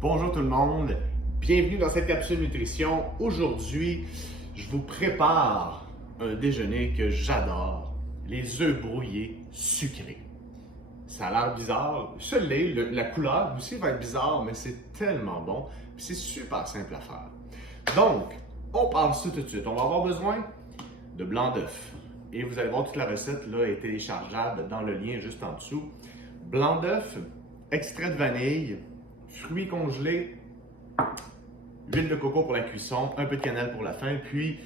Bonjour tout le monde, bienvenue dans cette capsule nutrition. Aujourd'hui, je vous prépare un déjeuner que j'adore, les œufs brouillés sucrés. Ça a l'air bizarre, la couleur aussi va être bizarre, mais c'est tellement bon, puis c'est super simple à faire. Donc, on part ça tout de suite. On va avoir besoin de blanc d'œuf. Et vous allez voir, toute la recette là est téléchargeable dans le lien juste en dessous. Blanc d'œuf, extrait de vanille, fruits congelés, huile de coco pour la cuisson, un peu de cannelle pour la fin, puis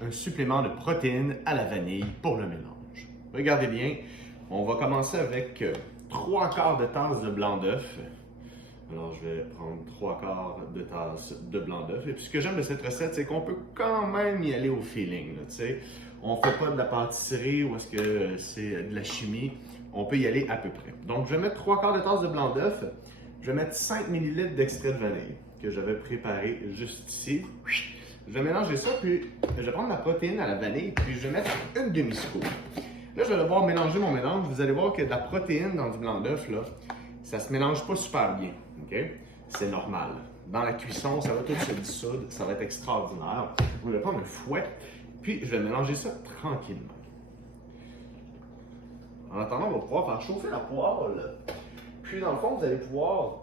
un supplément de protéines à la vanille pour le mélange. Regardez bien, on va commencer avec 3/4 de tasse de blanc d'œuf. Alors, je vais prendre 3/4 de tasse de blanc d'œuf. Et puis, ce que j'aime de cette recette, c'est qu'on peut quand même y aller au feeling. On ne fait pas de la pâtisserie ou est-ce que c'est de la chimie. On peut y aller à peu près. Donc, je vais mettre 3/4 de tasse de blanc d'œuf. Je vais mettre 5 ml d'extrait de vanille que j'avais préparé juste ici. Je vais mélanger ça, puis je vais prendre ma protéine à la vanille, puis je vais mettre une demi-scoop. Là, je vais devoir mélanger mon mélange. Vous allez voir que de la protéine dans du blanc d'œuf, là, ça se mélange pas super bien. Okay? C'est normal. Dans la cuisson, ça va tout se dissoudre, ça va être extraordinaire. Je vais prendre un fouet, puis je vais mélanger ça tranquillement. En attendant, on va pouvoir faire chauffer la poêle. Puis dans le fond, vous allez pouvoir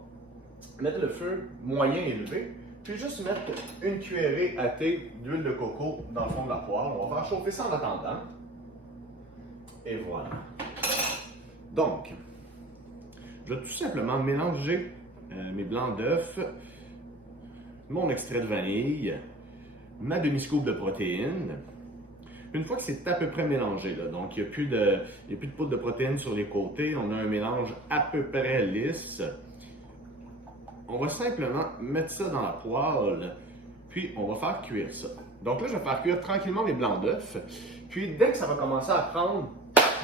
mettre le feu moyen élevé, puis juste mettre une cuillerée à thé d'huile de coco dans le fond de la poêle. On va faire chauffer ça en attendant. Et voilà. Donc, je vais tout simplement mélanger mes blancs d'œufs, mon extrait de vanille, ma demi-scoop de protéines. Une fois que c'est à peu près mélangé, là, donc il n'y a plus de poudre de protéines sur les côtés, on a un mélange à peu près lisse. On va simplement mettre ça dans la poêle, puis on va faire cuire ça. Donc là, je vais faire cuire tranquillement mes blancs d'œufs. Puis dès que ça va commencer à prendre,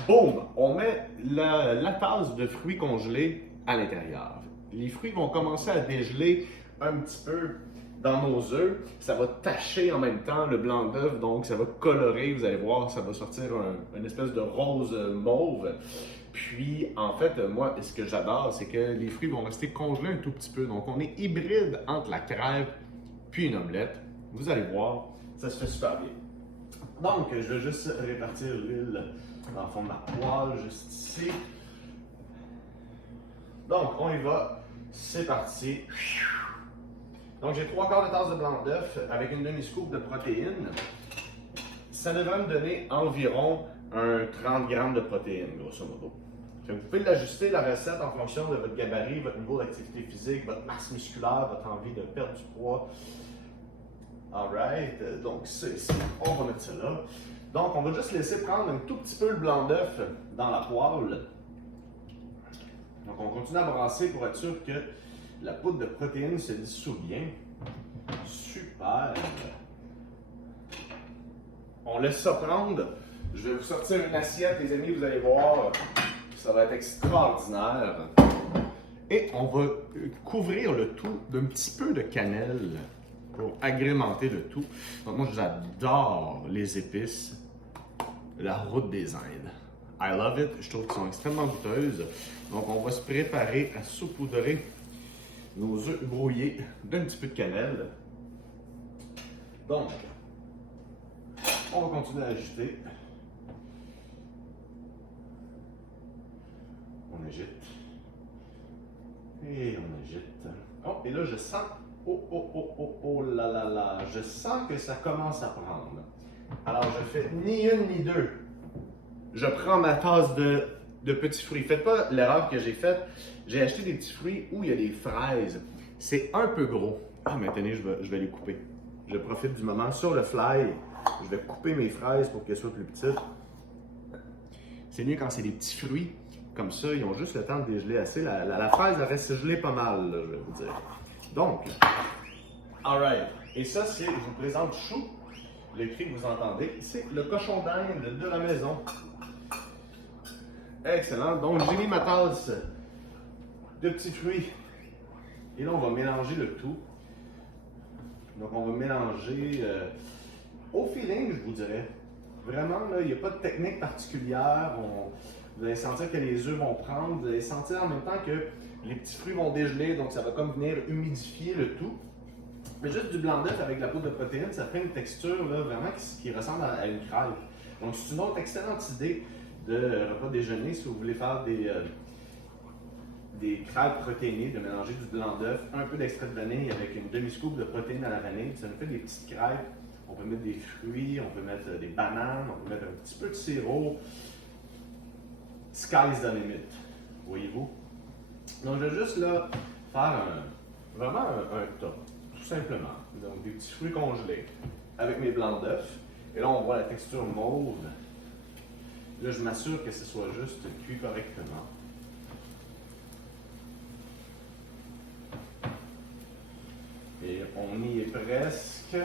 boum, on met la tasse de fruits congelés à l'intérieur. Les fruits vont commencer à dégeler un petit peu dans nos œufs. Ça va tacher en même temps le blanc d'œuf, donc ça va colorer. Vous allez voir, ça va sortir une espèce de rose mauve. Puis, en fait, moi, ce que j'adore, c'est que les fruits vont rester congelés un tout petit peu. Donc, on est hybride entre la crêpe puis une omelette. Vous allez voir, ça se fait super bien. Donc, je vais juste répartir l'huile dans le fond de ma poêle, juste ici. Donc, on y va. C'est parti. Donc, j'ai 3/4 de tasse de blanc d'œuf avec une demi-scoop de protéines. Ça devrait me donner environ un 30 g de protéines, grosso modo. Vous pouvez l'ajuster, la recette, en fonction de votre gabarit, votre niveau d'activité physique, votre masse musculaire, votre envie de perdre du poids. Alright, donc ça ici, on va mettre ça là. Donc, on va juste laisser prendre un tout petit peu le blanc d'œuf dans la poêle. Donc, on continue à brasser pour être sûr que la poudre de protéines se dissout bien. Super! On laisse ça prendre. Je vais vous sortir une assiette, les amis, vous allez voir. Ça va être extraordinaire. Et on va couvrir le tout d'un petit peu de cannelle pour agrémenter le tout. Donc moi, j'adore les épices. La route des Indes. I love it. Je trouve qu'elles sont extrêmement goûteuses. Donc on va se préparer à saupoudrer nos œufs brouillés d'un petit peu de cannelle. Donc, on va continuer à agiter. On agite. Et on agite. Oh, et là, je sens. Oh là là là. Je sens que ça commence à prendre. Alors, je fais ni une ni deux. Je prends ma tasse de petits fruits. Faites pas l'erreur que j'ai faite. J'ai acheté des petits fruits où il y a des fraises. C'est un peu gros. Ah, mais tenez, je vais les couper. Je profite du moment sur le fly. Je vais couper mes fraises pour qu'elles soient plus petites. C'est mieux quand c'est des petits fruits. Comme ça, ils ont juste le temps de dégeler assez. La fraise, elle reste gelée pas mal, là, je vais vous dire. Donc, alright. Et ça, c'est, je vous présente Chou. Le cri que vous entendez, c'est le cochon d'Inde de la maison. Excellent. Donc, j'ai mis ma tasse de petits fruits. Et là, on va mélanger le tout. Donc, on va mélanger au feeling, je vous dirais. Vraiment, là, il n'y a pas de technique particulière. Vous allez sentir que les œufs vont prendre. Vous allez sentir en même temps que Les petits fruits vont dégeler, donc ça va comme venir humidifier le tout. Mais juste du blanc d'œuf avec la poudre de protéines, ça fait une texture là, vraiment qui ressemble à une crêpe. Donc c'est une autre excellente idée de repas déjeuner si vous voulez faire des crêpes protéinées, de mélanger du blanc d'œuf, un peu d'extrait de vanille avec une demi-scoop de protéines à la vanille. Ça nous fait des petites crêpes. On peut mettre des fruits, on peut mettre des bananes, on peut mettre un petit peu de sirop. Sky's the limit, voyez-vous? Donc je vais juste là faire vraiment un top, tout simplement. Donc des petits fruits congelés avec mes blancs d'œuf. Et là on voit la texture mauve. Là je m'assure que ce soit juste cuit correctement. Et on y est presque.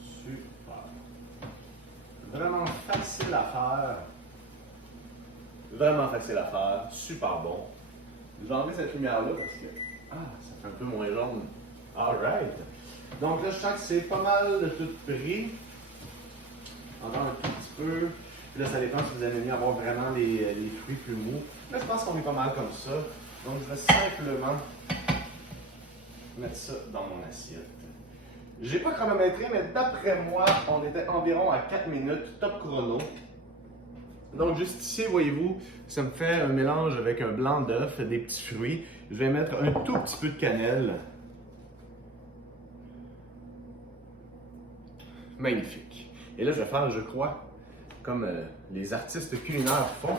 Super. Vraiment facile à faire. Vraiment facile à faire. Super bon. Je vais enlever cette lumière-là parce que ça fait un peu moins jaune. Alright. Donc là, je sens que c'est pas mal de tout pris. Encore un tout petit peu. Puis là, ça dépend si vous aimez mieux avoir vraiment les fruits plus mous. Là, je pense qu'on est pas mal comme ça. Donc, je vais simplement mettre ça dans mon assiette. J'ai pas chronométré, mais d'après moi, on était environ à 4 minutes, top chrono. Donc, juste ici, voyez-vous, ça me fait un mélange avec un blanc d'œuf, des petits fruits. Je vais mettre un tout petit peu de cannelle. Magnifique. Et là, je vais faire, je crois, comme les artistes culinaires font.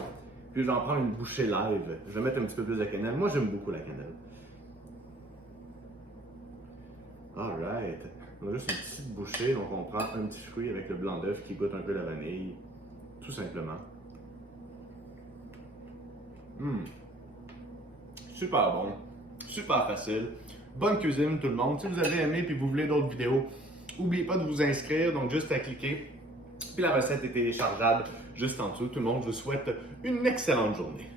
Puis je vais en prendre une bouchée live. Je vais mettre un petit peu plus de cannelle. Moi, j'aime beaucoup la cannelle. Alright. On a juste une petite bouchée. Donc, on prend un petit fruit avec le blanc d'œuf qui goûte un peu la vanille. Tout simplement. Super bon. Super facile. Bonne cuisine, tout le monde. Si vous avez aimé et vous voulez d'autres vidéos, n'oubliez pas de vous inscrire. Donc, juste à cliquer. Puis la recette est téléchargeable juste en dessous. Tout le monde, je vous souhaite une excellente journée.